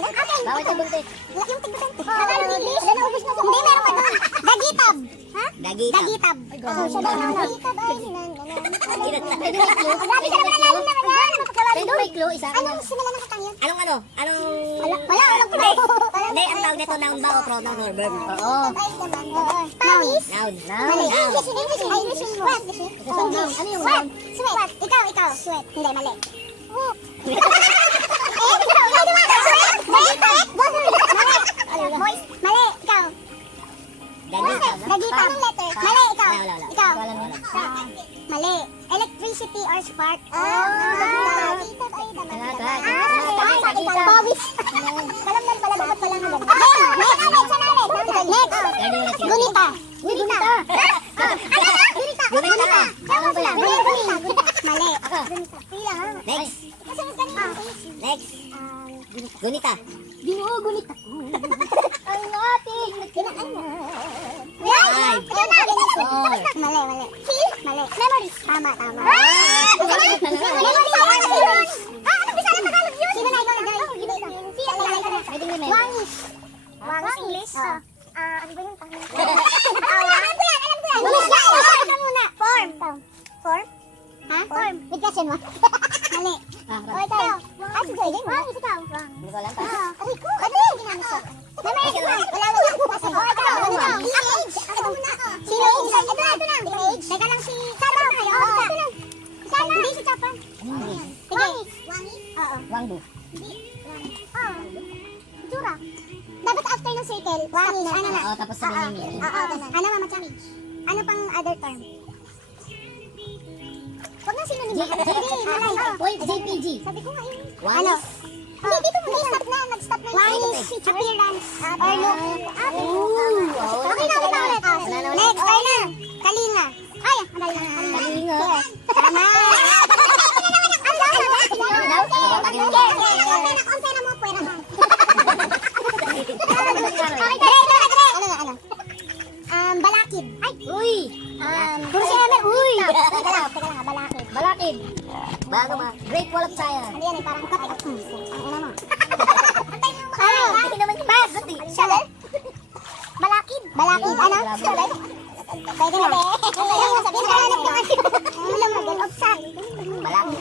kanina? Bawal sa buntis. Yung tig-20. Tagalog English? Naubos na. Hindi, meron pa doon. Dagitab. Ha? Dagitab. Dagitab. Siya daw na dagitab ay hinandanan. Pwede may clue? Grabe ka naman alalim naman yan. Pwede may clue? Isa ka Anong yan. simula ng katang yun? Anong ano? Anong... Wala, walang clue. Hindi, ang tawag nito noun ba o pronoun or verb? Oo. Panis? Noun. Mali. English, English, English. Sweat. English. Ano yung Sweat. noun? Sweat. Ikaw. Sweat. Hindi, mali. Moist. Mali. Ikaw. Dagitab. Dagitab. Anong letter? Mali. Ikaw. Wala. Ikaw. Wala na. Mali. Electricity or spark. Dagitab ay naman. Bawis. Kalamnan pala. Dapat pala na ganun. Next. Gunita. Gunita. Gunita. Tama pala. Gunita. Mali. Ako. Next. Next. Gunita. Gunita. Ang ating kinaanan. Five. Ikaw na. Four. Mali. Mali. Memories. Tama. Memories. Memories. Ano bisa na Tagalog yun? Sino na ikaw na guys? Pwede may memories. Wangis. Wangis English? Ano ba yung tanong? Alam ko yan. Alam ka muna. Form. Ha? Form. With question mo. Mali. O ikaw. Si Joy din mo. Wangis ikaw. Hindi ko alam. Aray ko. Ano yung ginamit ko? Memories mo. Wala. O ikaw. Age. Ako muna. Sino age? Ito na. Age. Teka lang si Chapa. Ito na. Sana. Hindi si Chapa. Wangis. Sige. Wangis? Oo. Wangbu. Tsura. Dapat after ng circle, wangis. Ano na? Oo, tapos sabihin niya. Ganun. Ano mama Chami? Ano pang other term? Huwag na sino nila. Point JPG. Sabi ko nga yun. Wangis. Hindi, dito mo nag-stop na. Nag-stop na. Wangis, appearance, or look. Okay na, ulit. Next, Arna. Kalinga. Ay, Kalinga. Tama. Balakid. Ay, Uy. Kursemer. Uy. Teka lang, balakid. Balakid. Bago ma. Great Wall of China. Ano yan eh, parang cut. Ang ina mo. Hindi naman yung pass. Shalal? Balakid. Balakid. Ano? Shalal? Pwede na be. Sabihin ka lang. Ulam na gan. Opsan. Balakid.